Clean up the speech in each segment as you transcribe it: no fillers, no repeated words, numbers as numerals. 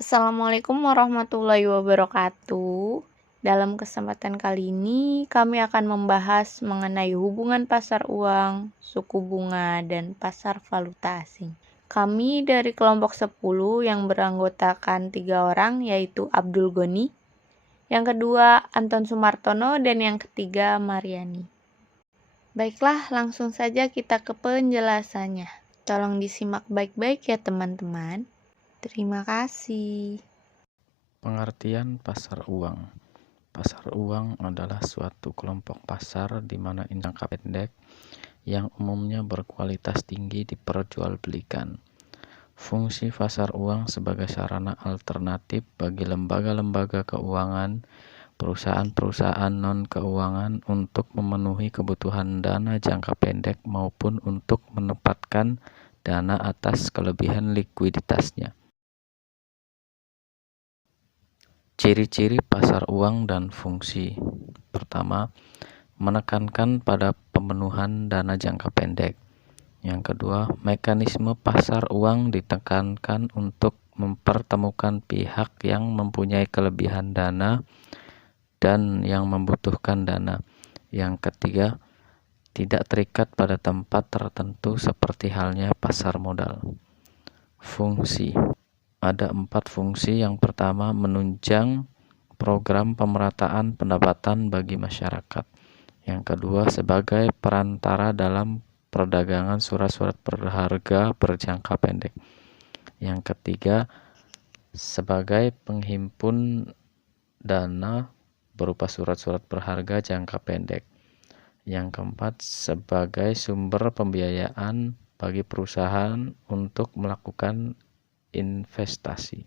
Assalamualaikum warahmatullahi wabarakatuh. Dalam kesempatan kali ini, kami akan membahas mengenai hubungan pasar uang, suku bunga, dan pasar valuta asing. Kami dari kelompok 10 yang beranggotakan 3 orang, yaitu Abdul Goni, yang kedua Anton Sumartono, dan yang ketiga Mariani. Baiklah, langsung saja kita ke penjelasannya. Tolong disimak baik-baik ya teman-teman. Terima kasih. Pengertian pasar uang. Pasar uang adalah suatu kelompok pasar di mana jangka pendek yang umumnya berkualitas tinggi diperjualbelikan. Fungsi pasar uang sebagai sarana alternatif bagi lembaga-lembaga keuangan, perusahaan-perusahaan non-keuangan untuk memenuhi kebutuhan dana jangka pendek maupun untuk menempatkan dana atas kelebihan likuiditasnya. Ciri-ciri pasar uang dan fungsi. Pertama, menekankan pada pemenuhan dana jangka pendek. Yang kedua, mekanisme pasar uang ditekankan untuk mempertemukan pihak yang mempunyai kelebihan dana dan yang membutuhkan dana. Yang ketiga, tidak terikat pada tempat tertentu seperti halnya pasar modal. Fungsi. Ada 4 fungsi. Yang pertama, menunjang program pemerataan pendapatan bagi masyarakat. Yang kedua, sebagai perantara dalam perdagangan surat-surat berharga berjangka pendek. Yang ketiga, sebagai penghimpun dana berupa surat-surat berharga jangka pendek. Yang keempat, sebagai sumber pembiayaan bagi perusahaan untuk melakukan investasi.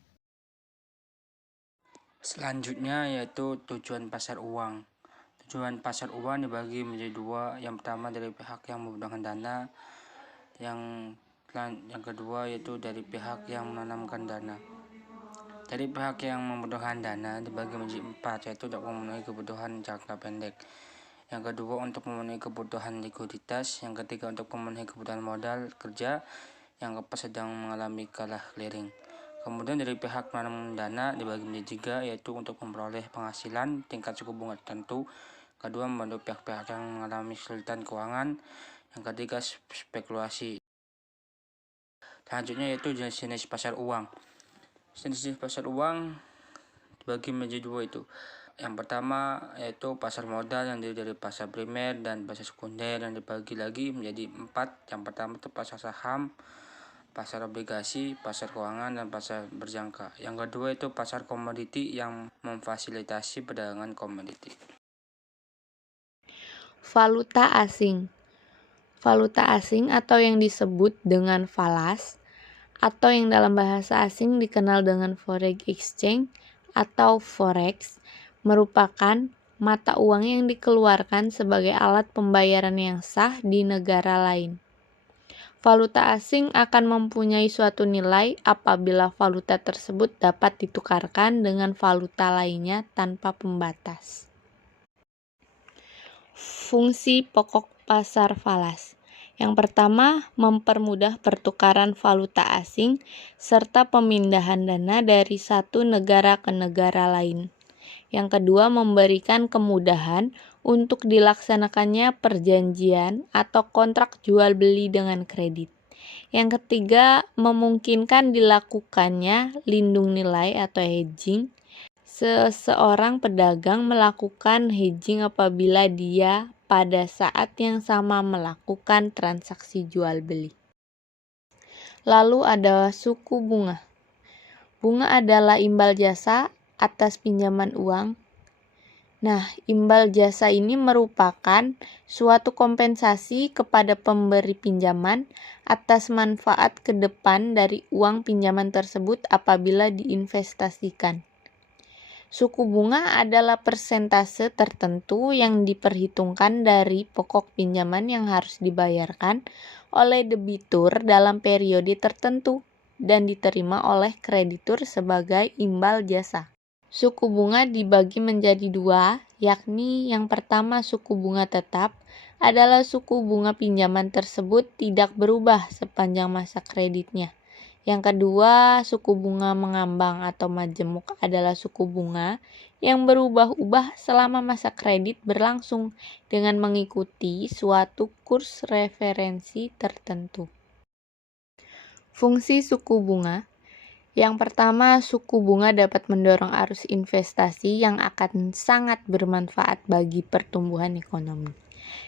Selanjutnya yaitu tujuan pasar uang. Tujuan pasar uang dibagi menjadi dua. Yang pertama dari pihak yang membutuhkan dana, yang kedua yaitu dari pihak yang menanamkan dana. Dari pihak yang membutuhkan dana dibagi menjadi 4, yaitu untuk memenuhi kebutuhan jangka pendek. Yang kedua untuk memenuhi kebutuhan likuiditas. Yang ketiga untuk memenuhi kebutuhan modal kerja. Yang keempat sedang mengalami kalah clearing. Kemudian dari pihak menanam dana dibagi menjadi 3, yaitu untuk memperoleh penghasilan tingkat suku bunga tertentu. Kedua, membantu pihak-pihak yang mengalami kesulitan keuangan. Yang ketiga, spekulasi. Selanjutnya yaitu jenis-jenis pasar uang. Jenis pasar uang dibagi menjadi 2 itu. Yang pertama yaitu pasar modal yang terdiri dari pasar primer dan pasar sekunder yang dibagi lagi menjadi 4. Yang pertama itu pasar saham, pasar obligasi, pasar keuangan, dan pasar berjangka. Yang kedua itu pasar komoditi yang memfasilitasi perdagangan komoditi. Valuta asing. Valuta asing atau yang disebut dengan falas atau yang dalam bahasa asing dikenal dengan foreign exchange atau forex merupakan mata uang yang dikeluarkan sebagai alat pembayaran yang sah di negara lain. Valuta asing akan mempunyai suatu nilai apabila valuta tersebut dapat ditukarkan dengan valuta lainnya tanpa pembatas. Fungsi pokok pasar falas. Yang pertama, mempermudah pertukaran valuta asing serta pemindahan dana dari satu negara ke negara lain. Yang kedua, memberikan kemudahan untuk dilaksanakannya perjanjian atau kontrak jual beli dengan kredit. Yang ketiga, memungkinkan dilakukannya lindung nilai atau hedging. Seseorang pedagang melakukan hedging apabila dia pada saat yang sama melakukan transaksi jual beli. Lalu ada suku bunga. Bunga adalah imbal jasa atas pinjaman uang. Nah, imbal jasa ini merupakan suatu kompensasi kepada pemberi pinjaman atas manfaat ke depan dari uang pinjaman tersebut apabila diinvestasikan. Suku bunga adalah persentase tertentu yang diperhitungkan dari pokok pinjaman yang harus dibayarkan oleh debitur dalam periode tertentu dan diterima oleh kreditur sebagai imbal jasa. Suku bunga dibagi menjadi 2, yakni yang pertama suku bunga tetap adalah suku bunga pinjaman tersebut tidak berubah sepanjang masa kreditnya. Yang kedua, suku bunga mengambang atau majemuk adalah suku bunga yang berubah-ubah selama masa kredit berlangsung dengan mengikuti suatu kurs referensi tertentu. Fungsi suku bunga. Yang pertama, suku bunga dapat mendorong arus investasi yang akan sangat bermanfaat bagi pertumbuhan ekonomi.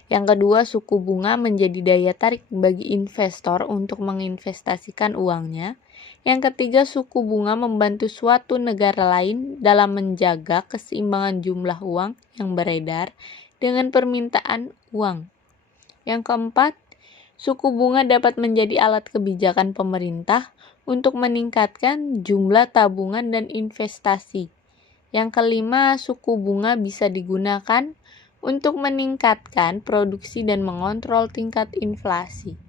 Yang kedua, suku bunga menjadi daya tarik bagi investor untuk menginvestasikan uangnya. Yang ketiga, suku bunga membantu suatu negara lain dalam menjaga keseimbangan jumlah uang yang beredar dengan permintaan uang. Yang keempat, suku bunga dapat menjadi alat kebijakan pemerintah untuk meningkatkan jumlah tabungan dan investasi. Yang kelima, suku bunga bisa digunakan untuk meningkatkan produksi dan mengontrol tingkat inflasi.